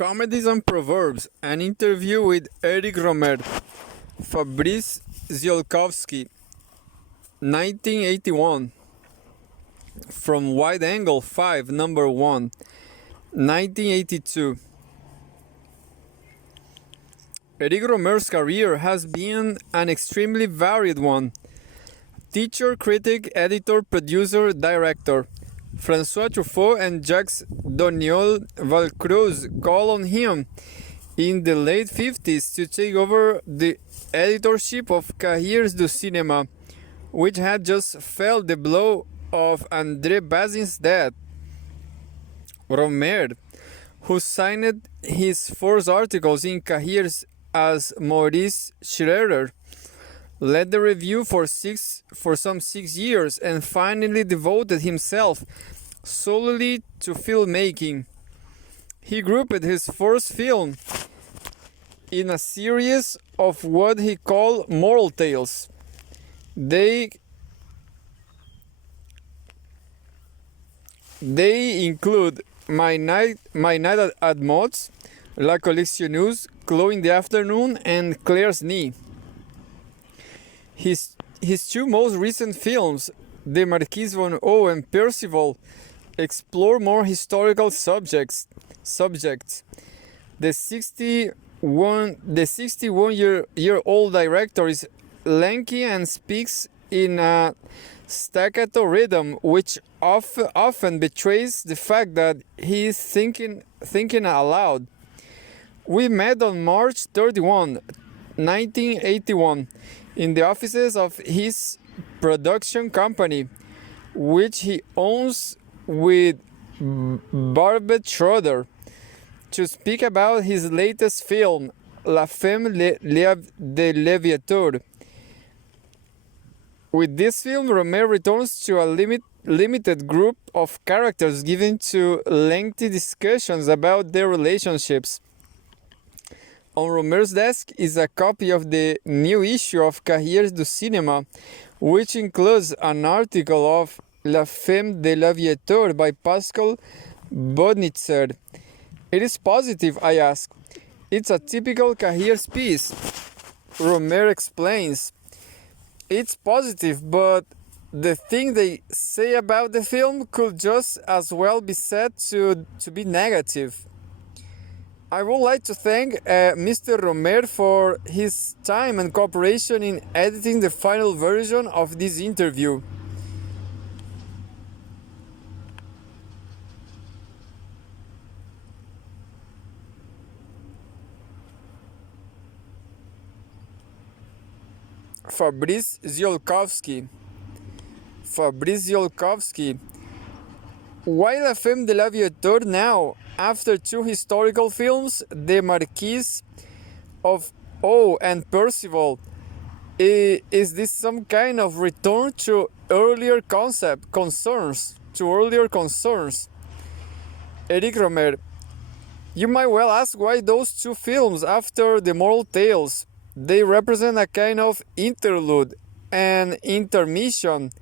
Comedies and Proverbs, an interview with Eric Rohmer, Fabrice Ziolkowski, 1981. From Wide Angle 5, number 1, 1982. Eric Rohmer's career has been an extremely varied one. Teacher, critic, editor, producer, director. François Truffaut and Jacques Doniol Valcroze called on him in the late 50s to take over the editorship of Cahiers du Cinéma, which had just felt the blow of André Bazin's death. Rohmer, who signed his first articles in Cahiers as Maurice Schrerer, led the review for some 6 years and finally devoted himself solely to filmmaking. He grouped his first film in a series of what he called moral tales. They include My Night at Mott's, La Collectionneuse, Chloe in the Afternoon, and Claire's Knee. His two most recent films, The Marquise von O and Percival, explore more historical subjects. The 61-year-old director is lanky and speaks in a staccato rhythm, which often betrays the fact that he is thinking aloud. We met on March 31, 1981, in the offices of his production company, which he owns with Barbet Schroeder, to speak about his latest film, La Femme de Leviateur. With this film, Rohmer returns to a limited group of characters, given to lengthy discussions about their relationships. On Rohmer's desk is a copy of the new issue of Cahiers du Cinéma, which includes an article of La Femme de l'Aviateur by Pascal Bodnitzer. It is positive, I ask. It's a typical Cahiers piece. Rohmer explains. It's positive, but the thing they say about the film could just as well be said to be negative. I would like to thank Mr. Rohmer for his time and cooperation in editing the final version of this interview. Fabrice Ziolkowski. Why La Femme de l'Aviateur now? After two historical films, The Marquise of O and Percival, is this some kind of return to earlier concerns? Eric Rohmer, you might well ask why those two films after the moral tales. They represent a kind of interlude, an intermission.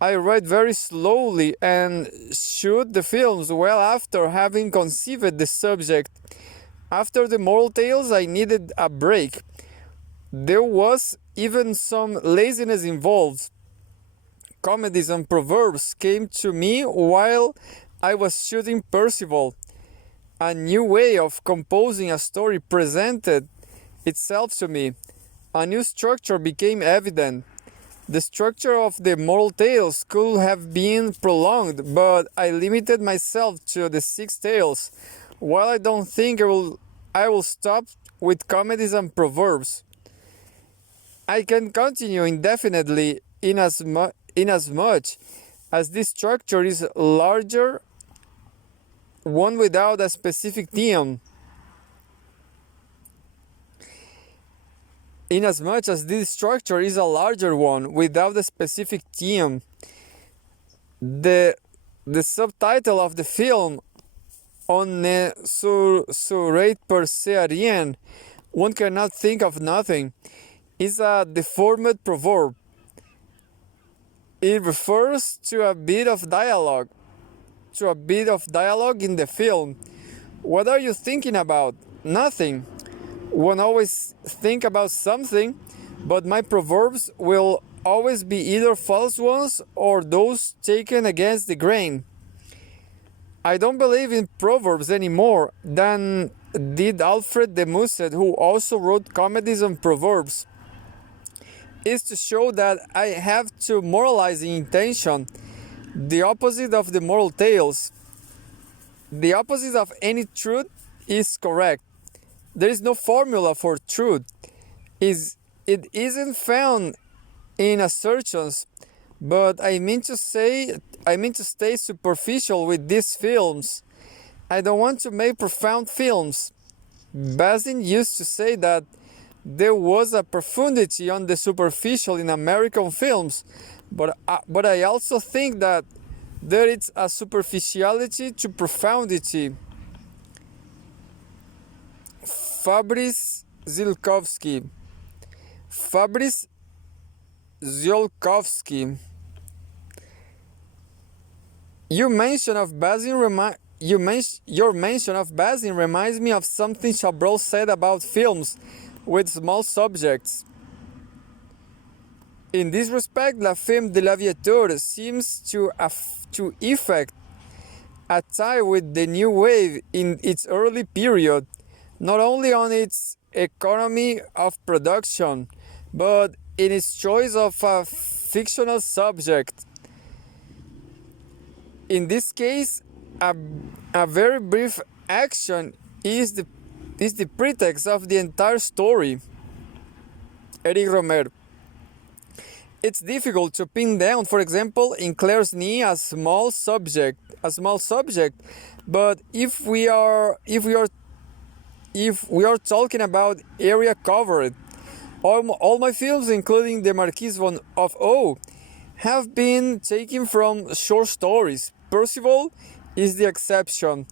I write very slowly and shoot the films well after having conceived the subject. After the moral tales, I needed a break. There was even some laziness involved. Comedies and Proverbs came to me while I was shooting Percival. A new way of composing a story presented itself to me. A new structure became evident. The structure of the moral tales could have been prolonged, but I limited myself to the 6 tales. While I don't think I will stop with comedies and proverbs, I can continue indefinitely inasmuch as this structure is larger, one without a specific theme. Inasmuch as this structure is a larger one without a specific theme. The subtitle of the film, On ne saurait percer rien, one cannot think of nothing, is a deformed proverb. It refers to a bit of dialogue in the film, What are you thinking about? Nothing. One always think about something, but my proverbs will always be either false ones or those taken against the grain. I don't believe in proverbs anymore than did Alfred de Musset, who also wrote comedies on proverbs. Is to show that I have to moralize in intention, the opposite of the moral tales. The opposite of any truth is correct. There is no formula for truth. It isn't found in assertions, but I mean to stay superficial with these films. I don't want to make profound films. Bazin used to say that there was a profundity on the superficial in American films, but I also think that there is a superficiality to profundity. Fabrice Ziolkowski. Fabrice Ziolkowski. Your mention of Bazin reminds me of something Chabrol said about films with small subjects. In this respect, La Femme de l'Aviateur seems to effect a tie with the new wave in its early period, not only on its economy of production, but in its choice of a fictional subject. In this case, a very brief action is the pretext of the entire story. Eric Rohmer. It's difficult to pin down, for example, in Claire's knee, a small subject, but if we are talking about area covered, all my films, including the Marquise of O, have been taken from short stories. Percival is the exception.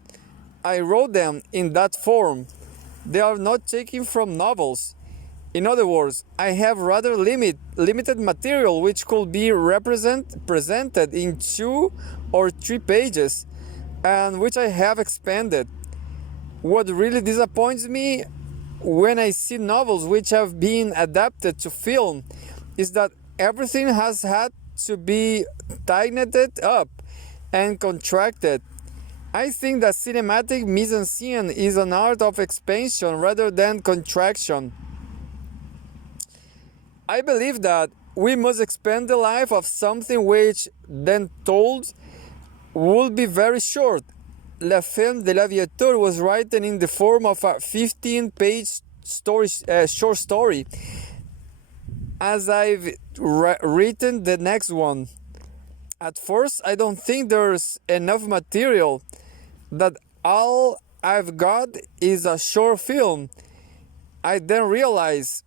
I wrote them in that form. They are not taken from novels. In other words, I have rather limited material which could be presented in 2 or 3 pages, and which I have expanded. What really disappoints me when I see novels which have been adapted to film is that everything has had to be tightened up and contracted. I think that cinematic mise-en-scène is an art of expansion rather than contraction. I believe that we must expand the life of something which, then told, would be very short. La Femme de l'Aviateur was written in the form of a 15-page short story, as I've written the next one. At first, I don't think there's enough material, that all I've got is a short film. I then realize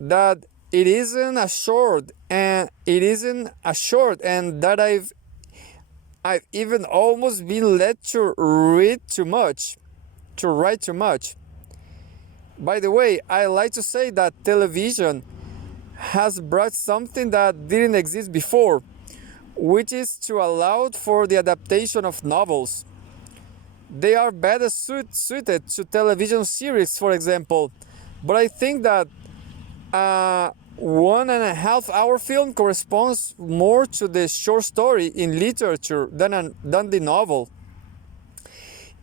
that it isn't a short, and that I've even almost been led to write too much. By the way, I like to say that television has brought something that didn't exist before, which is to allow for the adaptation of novels. They are better suited to television series, for example, but I think that 1.5 hour film corresponds more to the short story in literature than the novel.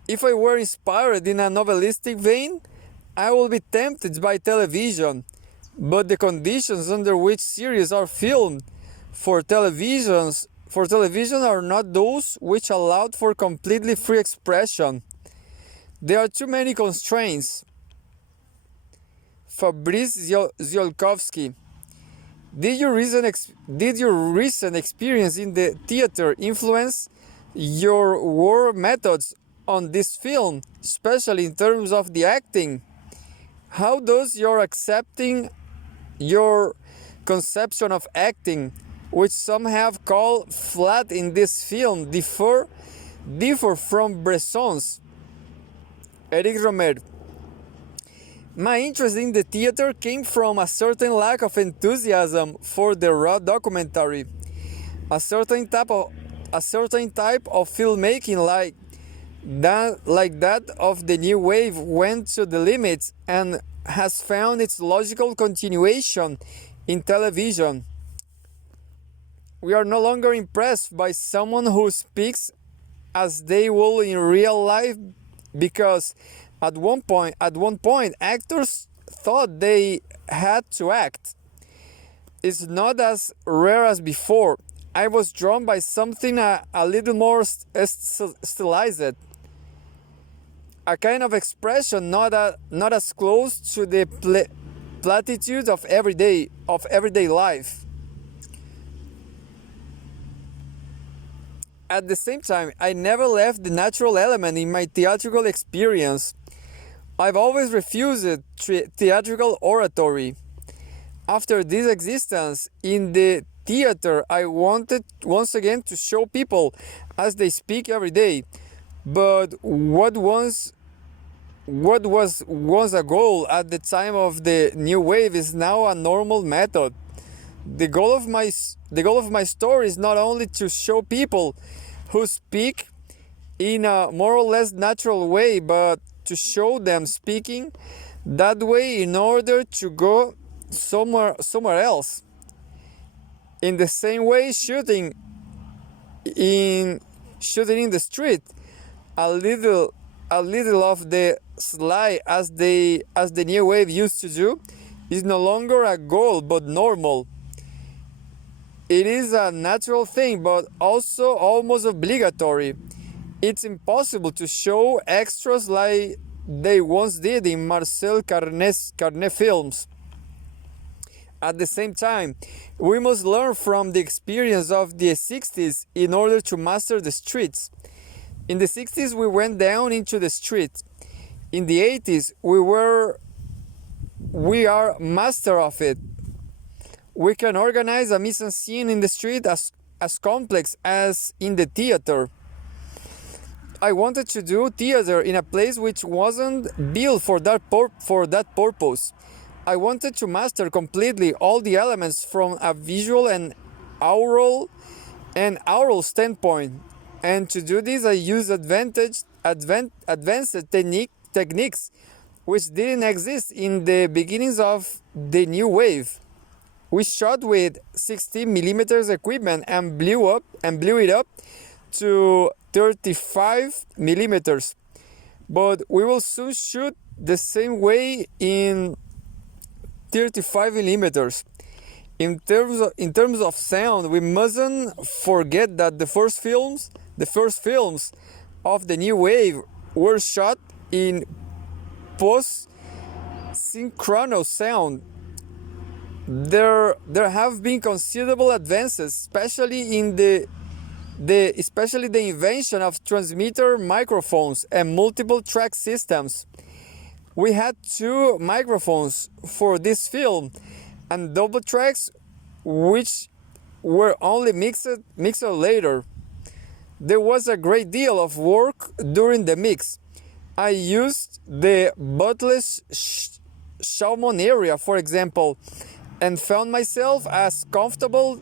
If I were inspired in a novelistic vein, I would be tempted by television, but the conditions under which series are filmed for television are not those which allowed for completely free expression. There are too many constraints. Fabrice Ziolkowski. Did your recent experience in the theater influence your work methods on this film, especially in terms of the acting? How does your conception of acting, which some have called flat in this film, differ from Bresson's? Eric Rohmer. My interest in the theater came from a certain lack of enthusiasm for the raw documentary, a certain type of filmmaking that of the new wave went to the limits and has found its logical continuation in television. We are no longer impressed by someone who speaks as they will in real life because at one point actors thought they had to act. It's not as rare as before. I was drawn by something a little more stylized, a kind of expression not as close to the platitudes of everyday life. At the same time, I never left the natural element in my theatrical experience. I've always refused theatrical oratory. After this existence in the theater, I wanted once again to show people as they speak every day. But what was once a goal at the time of the new wave is now a normal method. The goal of my story is not only to show people who speak in a more or less natural way, but to show them speaking that way in order to go somewhere else. In the same way, shooting in the street, a little of the slide as the new wave used to do, is no longer a goal but normal. It is a natural thing, but also almost obligatory. It's impossible to show extras like they once did in Marcel Carnet films. At the same time, we must learn from the experience of the 60s in order to master the streets. In the 60s, we went down into the street. In the 80s, we are master of it. We can organize a mise-en-scene in the street as complex as in the theater. I wanted to do theater in a place which wasn't built for that purpose. I wanted to master completely all the elements from a visual and aural standpoint. And to do this, I used advanced techniques which didn't exist in the beginnings of the new wave. We shot with 16mm equipment and blew it up to 35mm. But we will soon shoot the same way in 35mm. In terms of sound, we mustn't forget that the first films of the new wave were shot in post-synchronous sound. There have been considerable advances, especially in the invention of transmitter microphones and multiple track systems. We had 2 microphones for this film and double tracks which were only mixed later. There was a great deal of work during the mix. I used the buttless Shalmon area, for example, and found myself as comfortable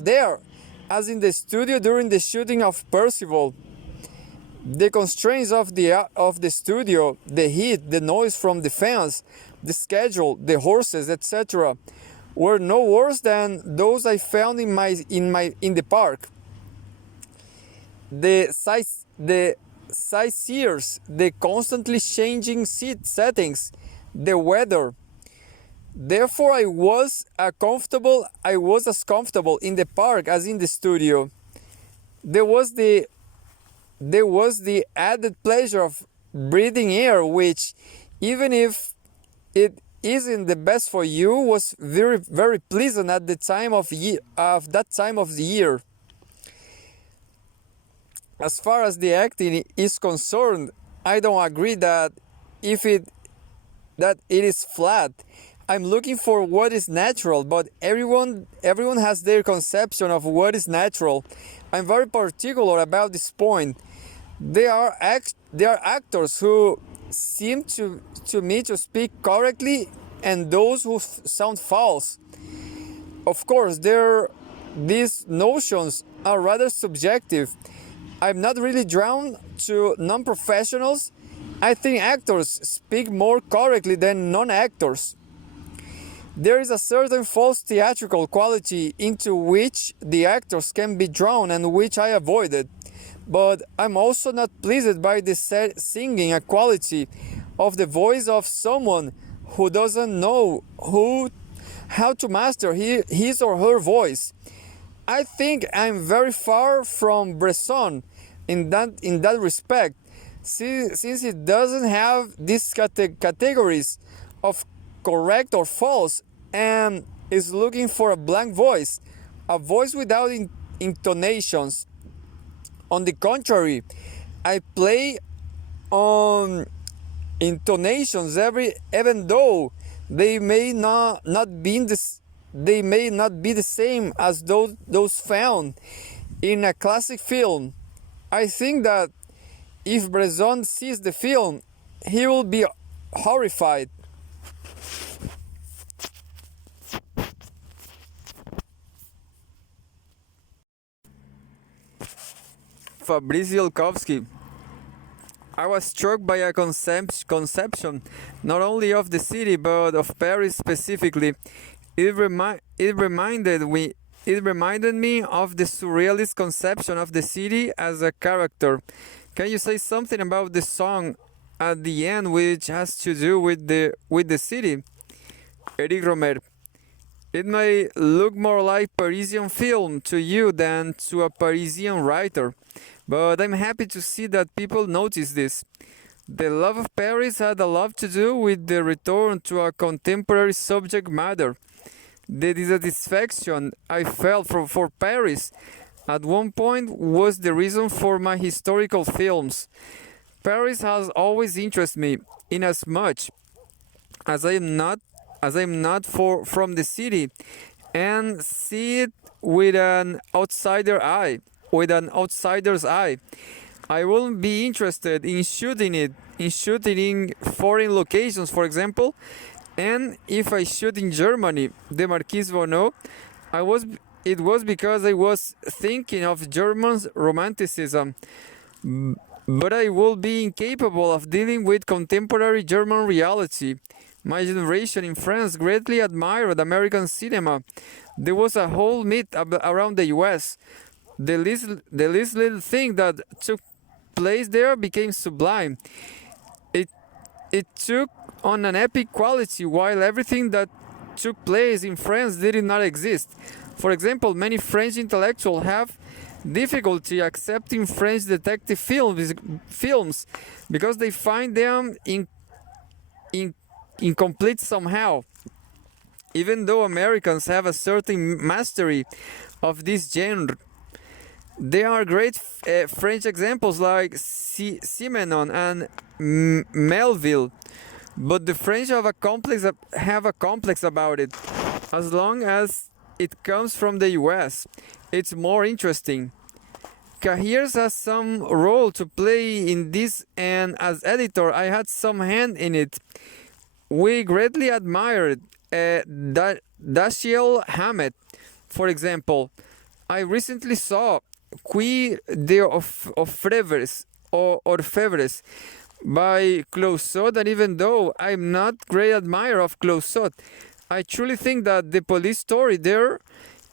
there as in the studio during the shooting of Percival. The constraints of the studio, the heat, the noise from the fans, the schedule, the horses, etc., were no worse than those I found in the park. The sightseers, the constantly changing settings, the weather. Therefore, I was as comfortable in the park as in the studio. There was the added pleasure of breathing air, which, even if it isn't the best for you, was very, very pleasant at the time of that time of the year. As far as the acting is concerned, I don't agree that it is flat. I'm looking for what is natural, but everyone has their conception of what is natural. I'm very particular about this point. There are actors who seem to me to speak correctly and those who sound false. Of course, these notions are rather subjective. I'm not really drawn to non-professionals. I think actors speak more correctly than non-actors. There is a certain false theatrical quality into which the actors can be drawn and which I avoided. But I'm also not pleased by the singing quality of the voice of someone who doesn't know how to master his or her voice. I think I'm very far from Bresson in that respect, since it doesn't have these categories of correct or false and is looking for a blank voice, a voice without intonations. On the contrary, I play on intonations even though they may not be the same as those found in a classic film. I think that if Bresson sees the film, he will be horrified. Fabrice Ziolkowski. I was struck by a conception not only of the city but of Paris specifically. It reminded me of the surrealist conception of the city as a character. Can you say something about the song at the end which has to do with the city? Eric Rohmer. It may look more like Parisian film to you than to a Parisian writer, but I'm happy to see that people notice this. The love of Paris had a lot to do with the return to a contemporary subject matter. The dissatisfaction I felt for Paris at one point was the reason for my historical films. Paris has always interested me, inasmuch as from the city and see it with an outsider's eye. I wouldn't be interested in shooting in foreign locations, for example. And if I shoot in Germany, the Marquise Bonneau, it was because I was thinking of German romanticism. But I would be incapable of dealing with contemporary German reality. My generation in France greatly admired American cinema. There was a whole myth around the US. The least little thing that took place there became sublime. It took on an epic quality, while everything that took place in France did not exist. For example, many French intellectuals have difficulty accepting French detective films because they find them incomplete somehow. Even though Americans have a certain mastery of this genre, there are great French examples like Simenon and Melville, but the French have a complex about it. As long as it comes from the US, it's more interesting. Cahiers has some role to play in this, and as editor, I had some hand in it. We greatly admired Dashiell Hammett, for example. I recently saw Qui de Orfèvres by Clouzot, and even though I'm not great admirer of Clouzot, I truly think that the police story there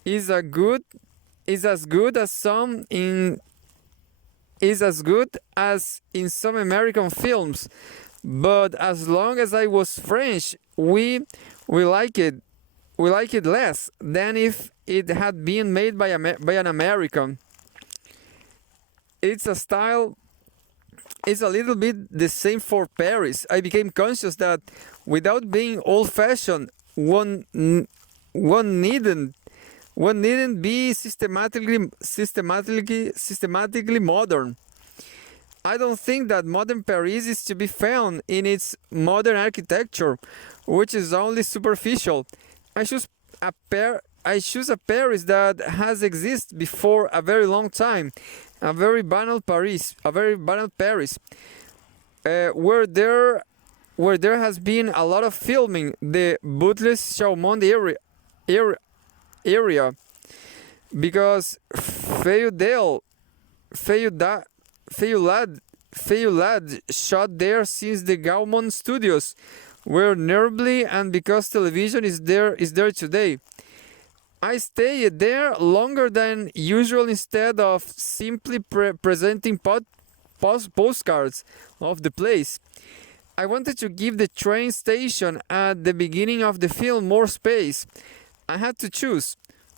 is as good as in some American films. But as long as I was French, we like it less than if it had been made by an American. It's a style. It's a little bit the same for Paris. I became conscious that without being old-fashioned, one needn't be systematically modern. I don't think that modern Paris is to be found in its modern architecture, which is only superficial. I choose a Paris that has existed before a very long time, a very banal Paris, where there has been a lot of filming, the Boutless Chaumont area, because Feudel Feuillade, Feuillade, Feuillade shot there since the Gaumont studios were nearby, and because television is there today. I stayed there longer than usual instead of simply presenting postcards of the place. I wanted to give the train station at the beginning of the film more space. I had to choose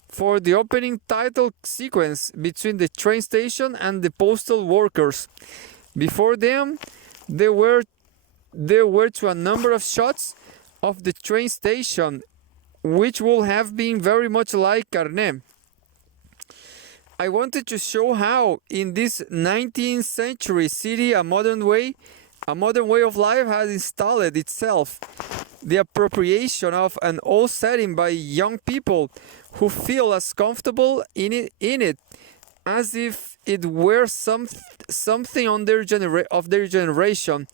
for the opening title sequence between the train station and the postal workers. Before them, there were to a number of shots of the train station, which would have been very much like Carnet. I wanted to show how, in this 19th century city, a modern way of life has installed itself. The appropriation of an old setting by young people who feel as comfortable in it as if it were something on of their generation.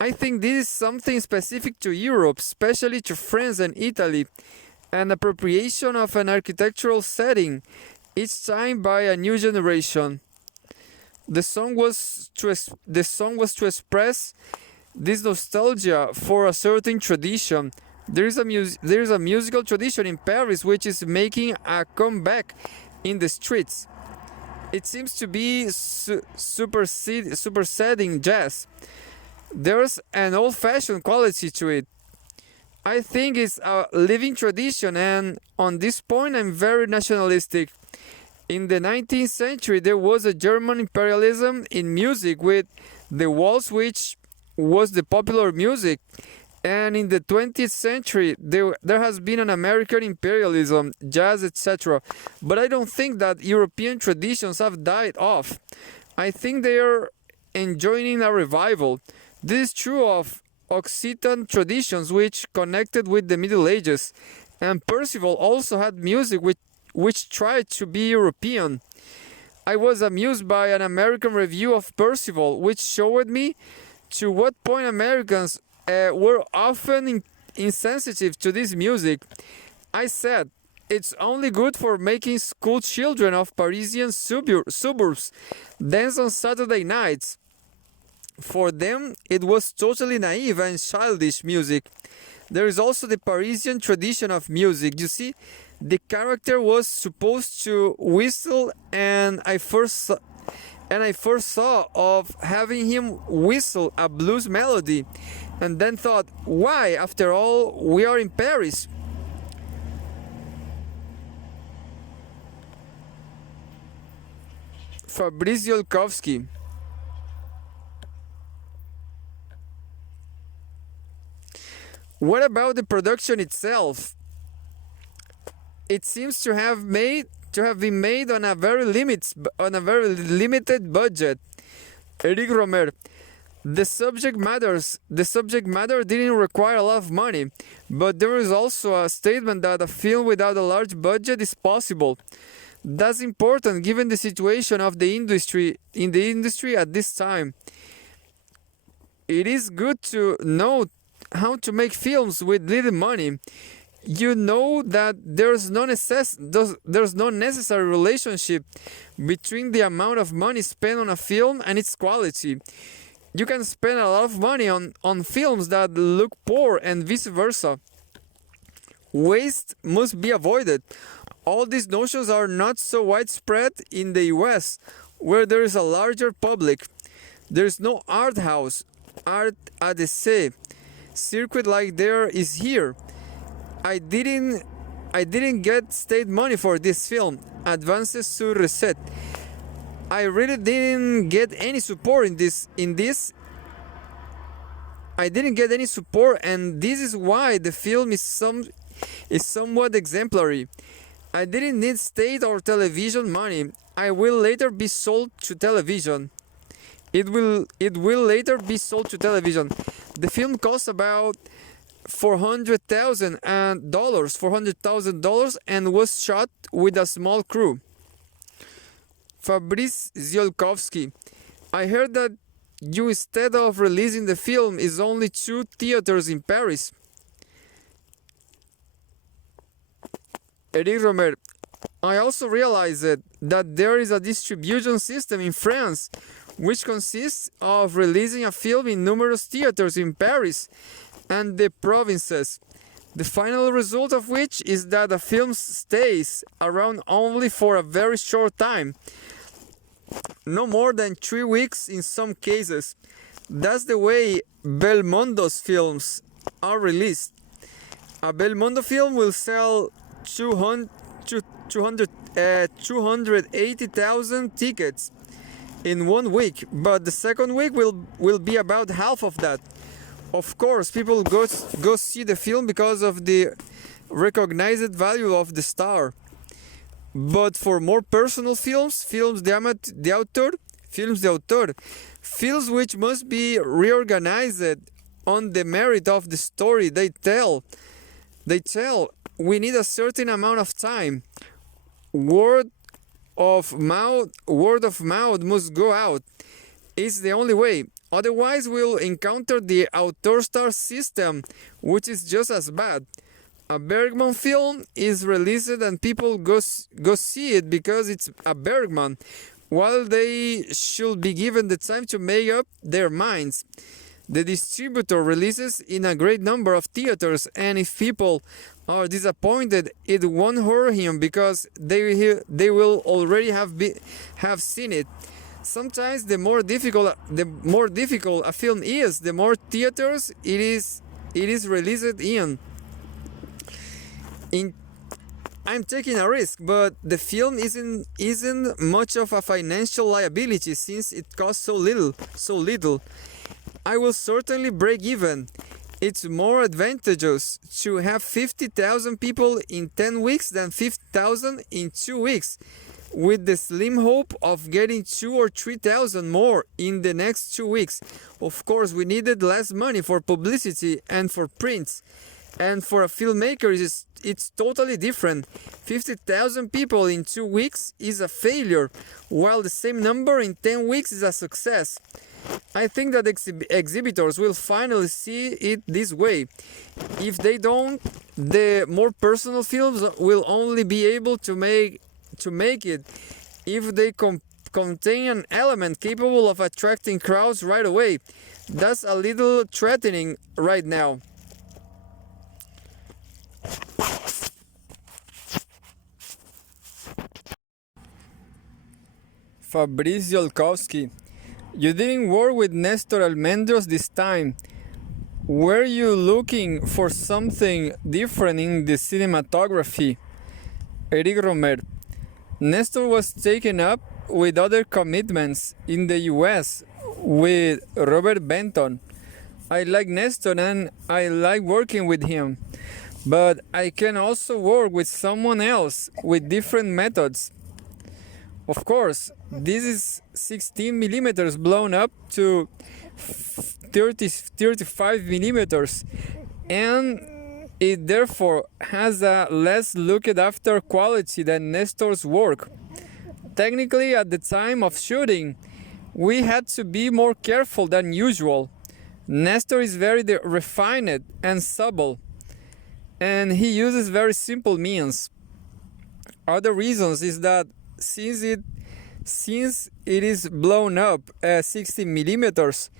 I think this is something specific to Europe, especially to France and Italy, an appropriation of an architectural setting, each time by a new generation. The song was to express this nostalgia for a certain tradition. There is a musical tradition in Paris which is making a comeback in the streets. It seems to be superseding jazz. There's an old-fashioned quality to it. I think it's a living tradition, and on this point I'm very nationalistic. In the 19th century there was a German imperialism in music with the waltz, which was the popular music, and in the 20th century there has been an American imperialism, jazz, etc. But I don't think that European traditions have died off. I think they are enjoying a revival. This is true of Occitan traditions which connected with the Middle Ages, and Percival also had music which tried to be European. I was amused by an American review of Percival, which showed me to what point Americans were often insensitive to this music. I said, it's only good for making school children of Parisian suburbs dance on Saturday nights. For them, it was totally naive and childish music. There is also the Parisian tradition of music. You see, the character was supposed to whistle, and I first saw of having him whistle a blues melody, and then thought, why, after all, we are in Paris. Fabrice Ziolkowski. What about the production itself? It seems to have been made on a very limited budget. Eric Rohmer. The subject matter didn't require a lot of money, but there is also a statement that a film without a large budget is possible. That's important given the situation of the industry at this time. It is good to know how to make films with little money. You know that there's no necessary relationship between the amount of money spent on a film and its quality. You can spend a lot of money on films that look poor and vice versa. Waste must be avoided. All these notions are not so widespread in the US, where there is a larger public. There is no art house, art at the sea circuit like there is here. I didn't get state money for this film, Advances sur Recette. I really didn't get any support in this. I didn't get any support, and this is why the film is somewhat exemplary. I didn't need state or television money. I will later be sold to television. It will later be sold to television. The film cost about $400,000 and was shot with a small crew. Fabrice Ziolkowski. I heard that you, instead of releasing the film, is only 2 theaters in Paris. Eric Rohmer, I also realized that there is a distribution system in France which consists of releasing a film in numerous theaters in Paris and the provinces. The final result of which is that a film stays around only for a very short time, no more than 3 weeks in some cases. That's the way Belmondo's films are released. A Belmondo film will sell 280,000 tickets in 1 week, but the second week will be about half of that. Of course, people go see the film because of the recognized value of the star. But for more personal films, films de autor, films which must be reorganized on the merit of the story they tell, we need a certain amount of time. Word of mouth must go out. It's the only way. Otherwise, we'll encounter the auteur star system, which is just as bad. A Bergman film is released and people go see it because it's a Bergman, while they should be given the time to make up their minds. The distributor releases in a great number of theaters, and if people are disappointed, it won't hurt him because they will already have seen it. Sometimes the more difficult a film is, the more theaters it is released in. I'm taking a risk, but the film isn't much of a financial liability since it costs so little. I will certainly break even. It's more advantageous to have 50,000 people in 10 weeks than 50,000 in 2 weeks, with the slim hope of getting 2,000 or 3,000 more in the next 2 weeks. Of course, we needed less money for publicity and for prints. And for a filmmaker, it's totally different. 50,000 people in 2 weeks is a failure, while the same number in 10 weeks is a success. I think that exhibitors will finally see it this way. If they don't, the more personal films will only be able to make it if they contain an element capable of attracting crowds right away. That's a little threatening right now. Fabrice Ziolkowski, you didn't work with Nestor Almendros this time. Were you looking for something different in the cinematography? Eric Rohmer, Nestor was taken up with other commitments in the US with Robert Benton. I like Nestor and I like working with him, but I can also work with someone else with different methods. Of course, this is 16 millimeters blown up to 35 millimeters, and it therefore has a less looked after quality than Nestor's work. Technically, at the time of shooting, we had to be more careful than usual. Nestor is very refined and subtle, and he uses very simple means. Other reasons is that since it is blown up at 16 millimeters,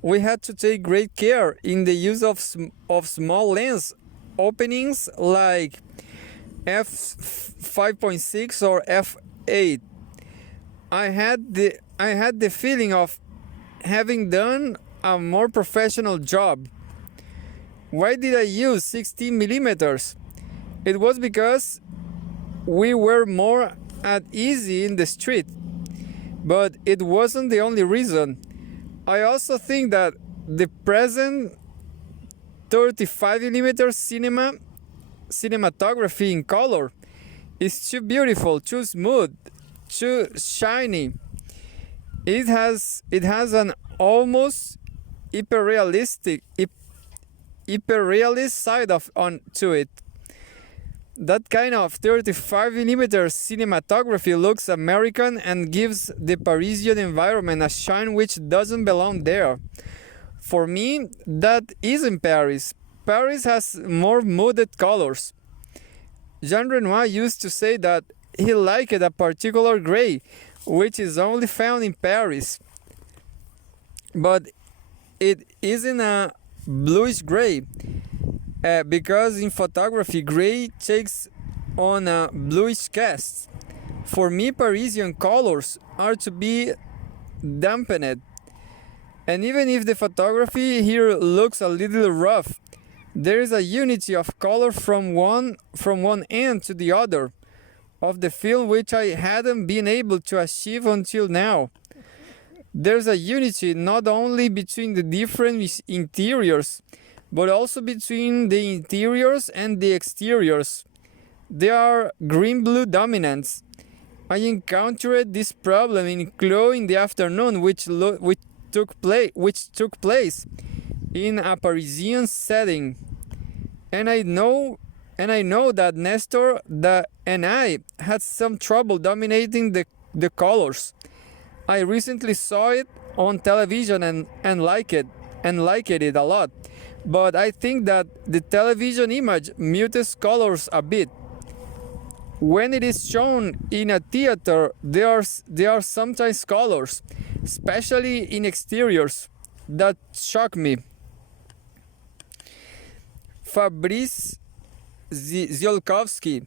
we had to take great care in the use of small lens openings like f5.6 or f8. I had the feeling of having done a more professional job. Why did I use 16 millimeters? It was because we were more at ease in the street, but it wasn't the only reason. I also think that the present 35mm cinematography in color is too beautiful, too smooth, too shiny. It has an almost hyperrealist side to it. That kind of 35mm cinematography looks American and gives the Parisian environment a shine which doesn't belong there. For me, that is in Paris. Paris has more muted colors. Jean Renoir used to say that he liked a particular gray, which is only found in Paris. But it isn't a bluish gray, because in photography, gray takes on a bluish cast. For me, Parisian colors are to be dampened. And even if the photography here looks a little rough, there is a unity of color from one end to the other of the film which I hadn't been able to achieve until now. There's a unity not only between the different interiors, but also between the interiors and the exteriors. There are green-blue dominants. I encountered this problem in Clos in the afternoon, which took place in a Parisian setting, and I know that Nestor and I had some trouble dominating the colors. I recently saw it on television and liked it a lot, but I think that the television image mutes colors a bit. When it is shown in a theater, there are sometimes colors, especially in exteriors, that shock me. Fabrice Ziolkowski.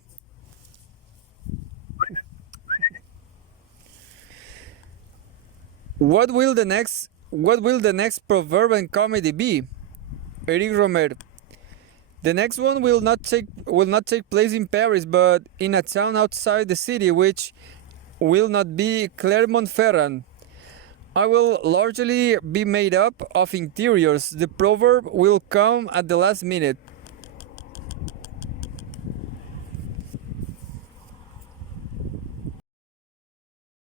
What will the next proverb and comedy be? Eric Rohmer. The next one will not take place in Paris, but in a town outside the city, which will not be Clermont-Ferrand. I will largely be made up of interiors. The proverb will come at the last minute.